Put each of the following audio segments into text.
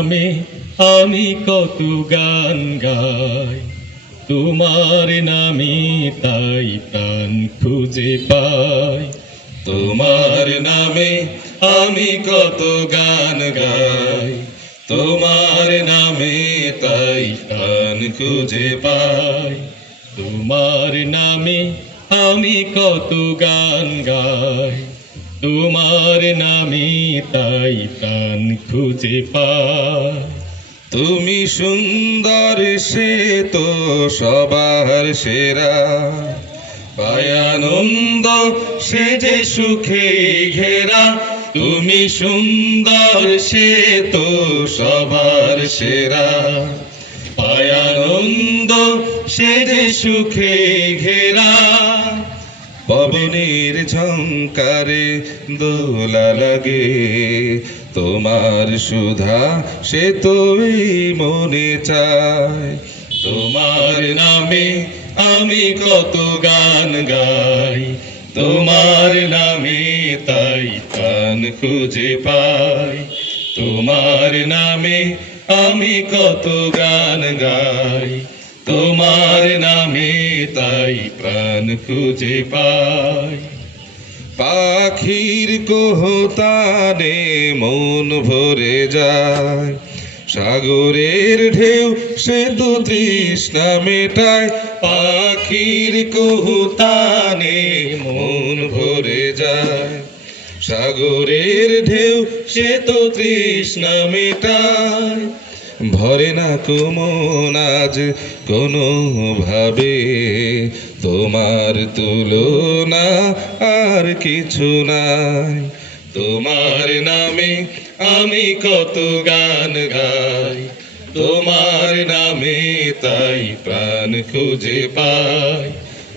নামে আমি কত গান গাই, তোমার নামে তাই প্রাণ খুঁজে পাই। তোমার নামে আমি কত গান গাই, তোমার নামে তাই প্রাণ খুঁজে পাই। তোমার নামে আমি কত গান গাই, তোমার নামে তাই প্রাণ খুঁজে পাই। তুমি সুন্দর সে তো সবার সেরা, পায় আনন্দ সে যে সুখে ঘেরা। তুমি সুন্দর সে তো সবার সেরা, পায় আনন্দ সে যে সুখে ঘেরা। পবনের ঝংকারে দোলা লাগে, তোমার সুধা সে তোই মনে চায়। তোমার নামে আমি কত গান গাই, তোমার নামে তাই প্রাণ খুঁজে পাই। তোমার নামে আমি কত গান গাই, তোমার নামে তাই প্রাণ খুঁজে পাই। পাখির কোহতানে মন ভরে যায়, সাগরের ঢেউ সে তো তৃষ্ণা মেটায়। পাখির কোহতানে মন ভরে যায়, সাগরের ঢেউ সে তো তৃষ্ণা মেটায়। ভরে না কুমন আজ কোনো ভাবে, তোমার তুলনা আর কিছু নাই। তোমার নামে আমি কত গান গাই, তোমার নামে তাই প্রাণ খুঁজে পাই।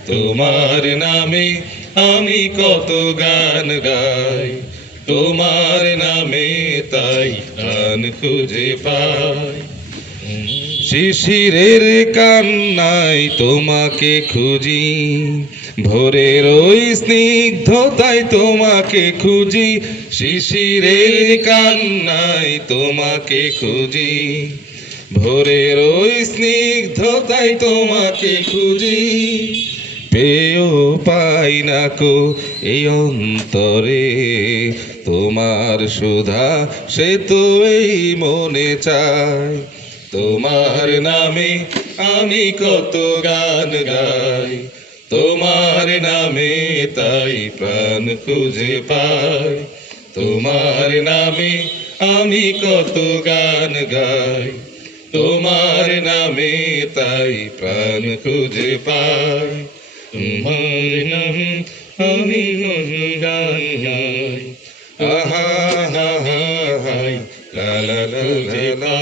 তোমার নামে আমি কত গান গাই, তোমার নামে তাই প্রাণ খুঁজে পাই। শিশিরের কান্নায় তোমাকে খুঁজি, ভোরের ওই স্নিগ্ধতায় তোমাকে খুঁজি। শিশিরের কান্নায় তোমাকে খুঁজি, ভোরের ওই স্নিগ্ধতায় তোমাকে খুঁজি। পেয়েও পাই না কো এই অন্তরে, তোমার সুধা সে তো এই মনে চায়। তোমার নামে আমি কত গান গাই, তোমার নামে তাই প্রাণ খুঁজে পাই। তোমার নামে আমি কত গান গাই, তোমার নামে তাই প্রাণ খুঁজে পাই। তোমার নামে আমি গান গাই, আহা হা হা হাই লা লা লা লা লা।